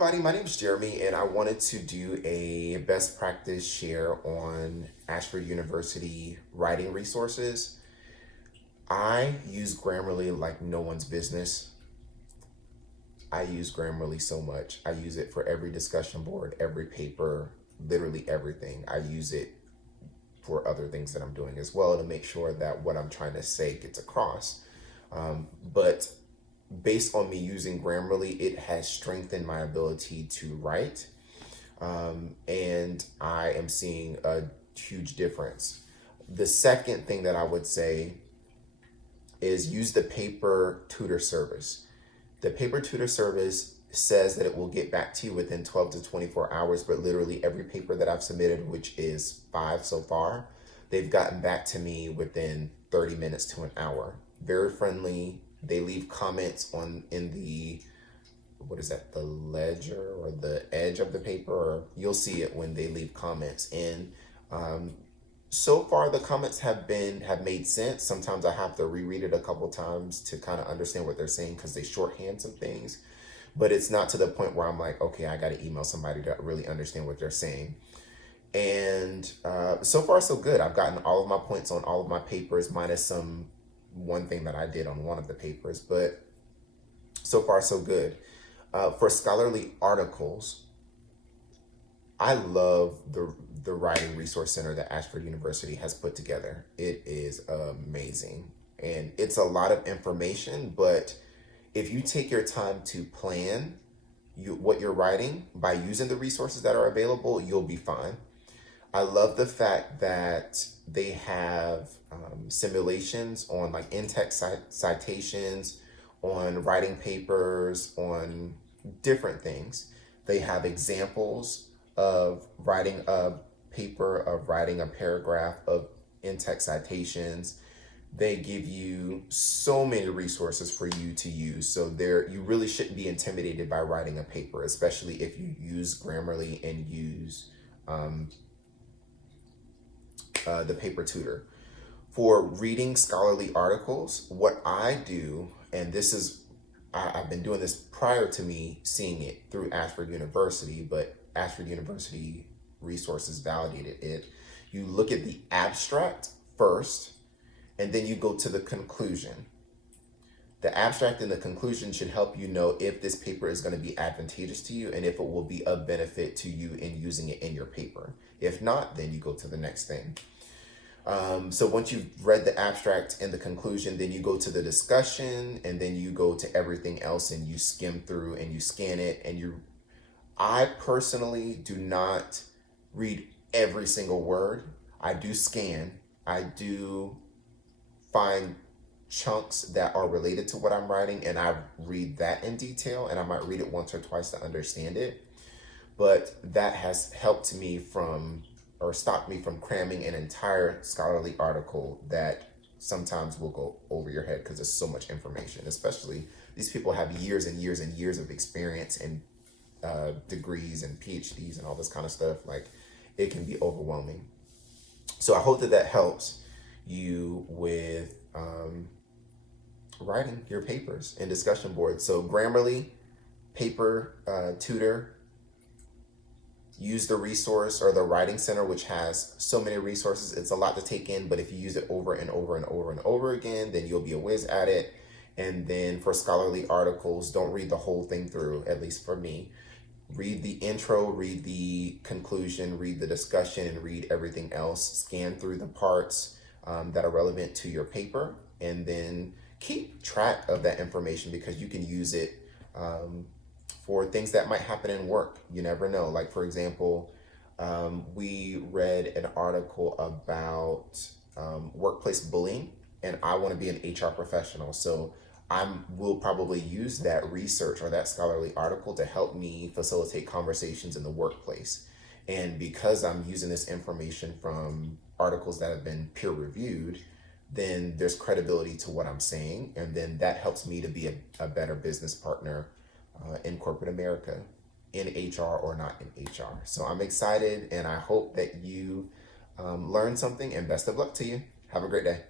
everybody, my name is Jeremy and I wanted to do a best practice share on Ashford University writing resources. I use Grammarly like no one's business. I use Grammarly so much. I use it for every discussion board, every paper, literally everything. I use it for other things that I'm doing as well to make sure that what I'm trying to say gets across. But based on me using Grammarly, it has strengthened my ability to write. And I am seeing a huge difference. The second thing that I would say is use the paper tutor service. The paper tutor service says that it will get back to you within 12 to 24 hours, but literally every paper that I've submitted, which is 5 so far, they've gotten back to me within 30 minutes to an hour. Very friendly. They leave comments in the, what is that, the ledger or the edge of the paper, or you'll see it when they leave comments. And so far the comments have made sense. Sometimes I have to reread it a couple times to kind of understand what they're saying because they shorthand some things, but it's not to the point where I'm like, okay, I got to email somebody to really understand what they're saying. And so far so good. I've gotten all of my points on all of my papers minus one thing that I did on one of the papers, but so far so good. For scholarly articles, I love the Writing Resource Center that Ashford University has put together. It is amazing. And it's a lot of information, but if you take your time to plan what you're writing by using the resources that are available, you'll be fine. I love the fact that they have simulations on like in-text citations, on writing papers, on different things. They have examples of writing a paper, of writing a paragraph, of in-text citations. They give you so many resources for you to use. So you really shouldn't be intimidated by writing a paper, especially if you use Grammarly and use the paper tutor. For reading scholarly articles, what I do, and I've been doing this prior to me seeing it through Ashford University, but Ashford University resources validated it. You look at the abstract first, and then you go to the conclusion. The abstract and the conclusion should help you know if this paper is going to be advantageous to you and if it will be of benefit to you in using it in your paper. If not, then you go to the next thing. So once you've read the abstract and the conclusion, then you go to the discussion, and then you go to everything else and you skim through and you scan it. And I personally do not read every single word. I do scan. I do find chunks that are related to what I'm writing, and I read that in detail, and I might read it once or twice to understand it. But that has helped me stopped me from cramming an entire scholarly article that sometimes will go over your head because there's so much information. Especially these people have years and years and years of experience and degrees and PhDs and all this kind of stuff. Like, it can be overwhelming. So I hope that helps you with writing your papers and discussion boards. So Grammarly, paper tutor, use the resource or the Writing Center, which has so many resources. It's a lot to take in, but if you use it over and over and over and over again, then you'll be a whiz at it. And then for scholarly articles, don't read the whole thing through, at least for me. Read the intro, read the conclusion, read the discussion, and read everything else. Scan through the parts that are relevant to your paper, and then keep track of that information because you can use it for things that might happen in work. You never know. Like, for example, we read an article about workplace bullying, and I want to be an HR professional. So will probably use that research or that scholarly article to help me facilitate conversations in the workplace. And because I'm using this information from articles that have been peer reviewed, then there's credibility to what I'm saying. And then that helps me to be a better business partner in corporate America, in HR or not in HR. So I'm excited, and I hope that you learn something, and best of luck to you. Have a great day.